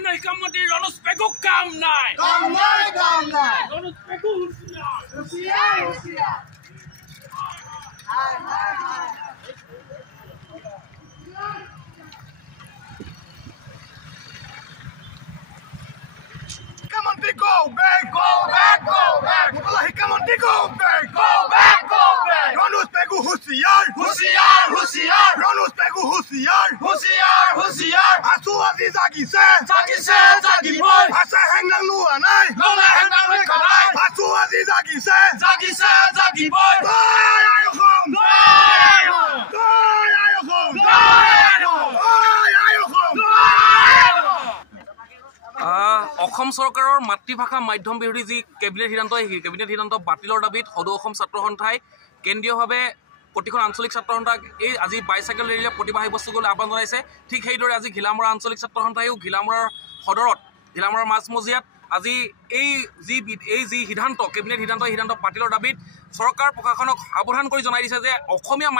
বৰ্তমান শিক্ষামন্ত্ৰী ৰনোজ পেগুক কাম নাই Ranoj Pegu হুঁচিয়াৰ Hikamonti, go back! Mukula Hikamonti, go back! Ranoz Pegu Husiar! Ranoz Pegu Husiar! Asu Aziz Zagi boy! Asa Hengnang Luanai! Asu Aziz Zagi boy! Assam চৰকাৰৰ মাতৃভাষা মাধ্যম বিৰোধী যি কেবিনেট সিদ্ধান্ত বাতিলৰ দাবীত সদৌ অসম ছাত্ৰ সন্থাই কেন্দ্ৰীয়ভাৱে প্ৰতিখন আঞ্চলিক ছাত্ৰ সন্থাক এই আজি বাইচাইকেল ৰেলীৰে প্ৰতিবাদ সাব্যস্ত কৰিবলৈ আহ্বান জনাইছে। ঠিক সেইদৰে আজি ঘিলামৰা আঞ্চলিক ছাত্ৰ সন্থায়ো ঘিলামৰাৰ সদৰত ঘিলামৰাৰ মাজমজিয়াত আজি এই যি সিদ্ধান্ত কেবিনেট সিদ্ধান্ত বাতিলৰ দাবীত চৰকাৰ প্ৰশাসনক সাৱধান কৰি জনাই দিছে যে অসমীয়া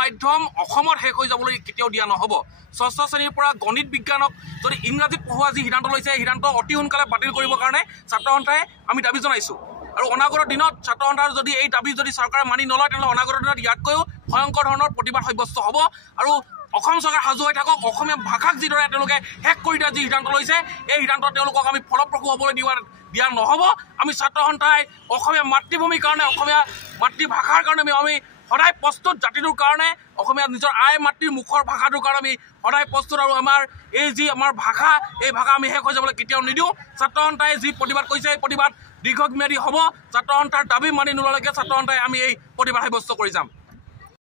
মাধ্যম অসমত শেষ হৈ যাবলৈ কেতিয়াও দিয়া নহ'ব। ষষ্ঠ শ্ৰেণীৰ পৰা গণিত বিজ্ঞানক যদি ইংৰাজীত পঢ়োৱা যি সিদ্ধান্ত লৈছে এই সিদ্ধান্ত অতি সোনকালে বাতিল কৰিবৰ কাৰণে ছাত্ৰ সন্থাই আমি দাবী জনাইছোঁ। আৰু অনাগত দিনত ছাত্ৰ সন্থাৰ যদি এই দাবী যদি চৰকাৰে মানি নলয় তেনেহ'লে অনাগত দিনত ইয়াতকৈও ভয়ংকৰ ধৰণৰ প্ৰতিবাদ সাব্যস্ত হ'ব। আৰু অসম চৰকাৰ সাজু হৈ থাকক। অসমীয়া ভাষাক যিদৰে তেওঁলোকে শেষ কৰি দিয়া যি সিদ্ধান্ত লৈছে এই সিদ্ধান্ত তেওঁলোকক আমি ফলপ্ৰসূ হ'বলৈ দিয়া নহ'ব। আমি ছাত্ৰ সন্থাই অসমীয়া মাতৃভূমিৰ কাৰণে অসমীয়া মাতৃভাষাৰ কাৰণে আমি সদায় প্ৰস্তুত, জাতিটোৰ কাৰণে অসমীয়া নিজৰ আই মাতৃৰ মুখৰ ভাষাটোৰ কাৰণে আমি সদায় প্ৰস্তুত। আৰু আমাৰ এই যি আমাৰ ভাষা এই ভাষা আমি শেষ হৈ যাবলৈ কেতিয়াও নিদিওঁ। ছাত্ৰ সন্থাই যি প্ৰতিবাদ কৰিছে এই প্ৰতিবাদ দীৰ্ঘম্যাদী হ'ব। ছাত্ৰ সন্থাৰ দাবী মানি নোলোৱালৈকে ছাত্ৰ সন্থাই আমি এই প্ৰতিবাদ সাব্যস্ত কৰি যাম।